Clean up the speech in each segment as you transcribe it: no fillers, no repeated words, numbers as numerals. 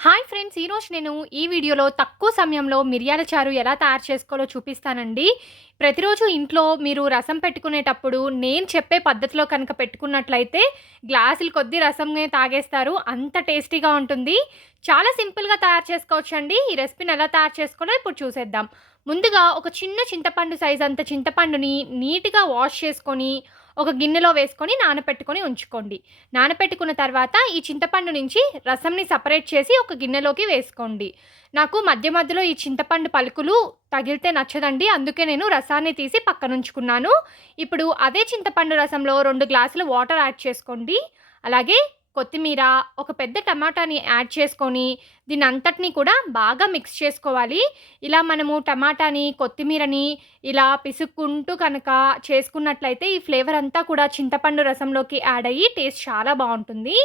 Hi friends! ఈరోజు నేను ఈ వీడియోలో తక్కువ సమయంలో మిరియాల చారు ఎలా తయారు చేసుకోవాలో చూపిస్తానండి. ప్రతిరోజు ఇంట్లో మీరు రసం పెట్టుకునేటప్పుడు నేను చెప్పే పద్ధతిలో కనుక పెట్టుకున్నట్లయితే గ్లాసులు కొద్దీ రసంనే తాగేస్తారు. అంత టేస్టీగా ఉంటుంది. చాలా సింపుల్‌గా తయారు చేసుకోవచ్చండి. ఈ రెసిపీని ఎలా తయారు చేసుకోవాలో ఇప్పుడు చూసేద్దాం. ముందుగా ఒక చిన్న చింతపండు సైజ్ అంత చింతపండుని నీట్‌గా వాష్ చేసుకొని ఒక గిన్నెలో వేసుకొని నానపెట్టుకొని ఉంచుకోండి. నానపెట్టుకున్న తర్వాత ఈ చింతపండు నుంచి రసంని సెపరేట్ చేసి ఒక గిన్నెలోకి వేసుకోండి. నాకు మధ్య మధ్యలో ఈ చింతపండు పలుకులు తగిలితే నచ్చదండి. అందుకే నేను రసాన్ని తీసి పక్కనుంచుకున్నాను. ఇప్పుడు అదే చింతపండు రసంలో 2 గ్లాసులు వాటర్ యాడ్ చేసుకోండి. అలాగే కొత్తిమీర, ఒక పెద్ద టమాటాని యాడ్ చేసుకొని దీనంతటిని కూడా బాగా మిక్స్ చేసుకోవాలి. ఇలా మనము టమాటాని, కొత్తిమీరని ఇలా పిసుక్కుంటూ కనుక చేసుకున్నట్లయితే ఈ ఫ్లేవర్ అంతా కూడా చింతపండు రసంలోకి యాడ్ అయ్యి టేస్ట్ చాలా బావుంటుంది.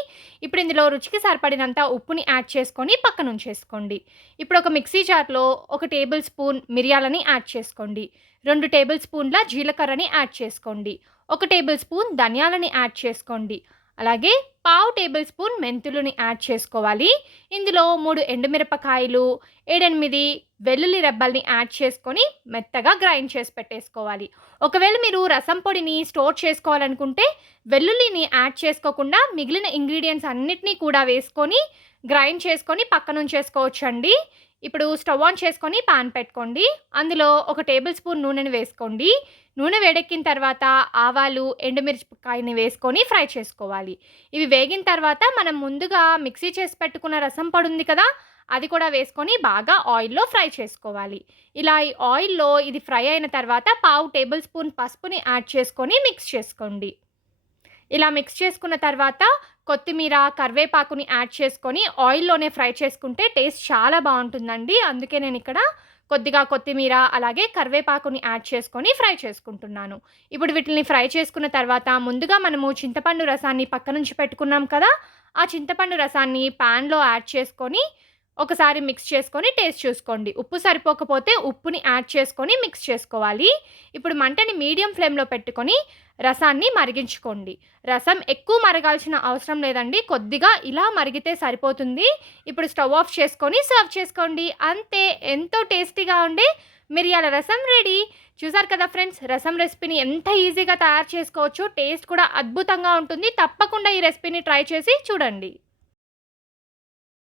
ఇప్పుడు ఇందులో రుచికి సరిపడినంత ఉప్పుని యాడ్ చేసుకొని పక్కనుంచేసుకోండి. ఇప్పుడు ఒక మిక్సీ జార్‌లో ఒక టేబుల్ స్పూన్ మిరియాలని యాడ్ చేసుకోండి. 2 టేబుల్ స్పూన్ల జీలకర్రని యాడ్ చేసుకోండి. 1 టేబుల్ స్పూన్ ధనియాలని యాడ్ చేసుకోండి. అలాగే పావు టేబుల్ స్పూన్ మెంతులని యాడ్ చేసుకోవాలి. ఇందులో 3 ఎండుమిరపకాయలు, 7, 8 వెల్లుల్లి రెబ్బల్ని యాడ్ చేసుకొని మెత్తగా గ్రైండ్ చేసి పెట్టేసుకోవాలి. ఒకవేళ మీరు రసం పొడిని స్టోర్ చేసుకోవాలనుకుంటే వెల్లుల్లిని యాడ్ చేసుకోకుండా మిగిలిన ఇంగ్రీడియెంట్స్ అన్నిటినీ కూడా వేసుకొని గ్రైండ్ చేసుకొని పక్కనుంచేసుకోవచ్చండి. ఇప్పుడు స్టవ్ ఆన్ చేసుకొని పాన్ పెట్టుకోండి. అందులో ఒక టేబుల్ స్పూన్ నూనెని వేసుకోండి. నూనె వేడెక్కిన తర్వాత ఆవాలు, ఎండుమిరపకాయని వేసుకొని ఫ్రై చేసుకోవాలి. ఇవి వేగిన తర్వాత మనం ముందుగా మిక్సీ చేసి పెట్టుకున్న రసం పొడి ఉంది కదా! అది కూడా వేసుకొని బాగా ఆయిల్‌లో ఫ్రై చేసుకోవాలి. ఇలా ఈ ఆయిల్‌లో ఇది ఫ్రై అయిన తర్వాత పావు టేబుల్ స్పూన్ పసుపుని యాడ్ చేసుకొని మిక్స్ చేసుకోండి. ఇలా మిక్స్ చేసుకున్న తర్వాత కొత్తిమీర, కరివేపాకుని యాడ్ చేసుకొని ఆయిల్‌లోనే ఫ్రై చేసుకుంటే టేస్ట్ చాలా బావుంటుందండి. అందుకే నేనిక్కడ కొద్దిగా కొత్తిమీర, అలాగే కరివేపాకుని యాడ్ చేసుకొని ఫ్రై చేసుకుంటున్నాను. ఇప్పుడు వీటిల్ని ఫ్రై చేసుకున్న తర్వాత ముందుగా మనము చింతపండు రసాన్ని పక్కనుంచి పెట్టుకున్నాం కదా! ఆ చింతపండు రసాన్ని పాన్‌లో యాడ్ చేసుకొని ఒకసారి మిక్స్ చేసుకొని టేస్ట్ చూసుకోండి. ఉప్పు సరిపోకపోతే ఉప్పుని యాడ్ చేసుకొని మిక్స్ చేసుకోవాలి. ఇప్పుడు మంటని మీడియం ఫ్లేమ్‌లో పెట్టుకొని రసాన్ని మరిగించుకోండి. రసం ఎక్కువ మరగాల్సిన అవసరం లేదండి. కొద్దిగా ఇలా మరిగితే సరిపోతుంది. ఇప్పుడు స్టవ్ ఆఫ్ చేసుకొని సర్వ్ చేసుకోండి. అంతే, ఎంతో టేస్టీగా ఉండే మిరియాల రసం రెడీ. చూసారు కదా ఫ్రెండ్స్, రసం రెసిపీని ఎంత ఈజీగా తయారు చేసుకోవచ్చో, టేస్ట్ కూడా అద్భుతంగా ఉంటుంది. తప్పకుండా ఈ రెసిపీని ట్రై చేసి చూడండి.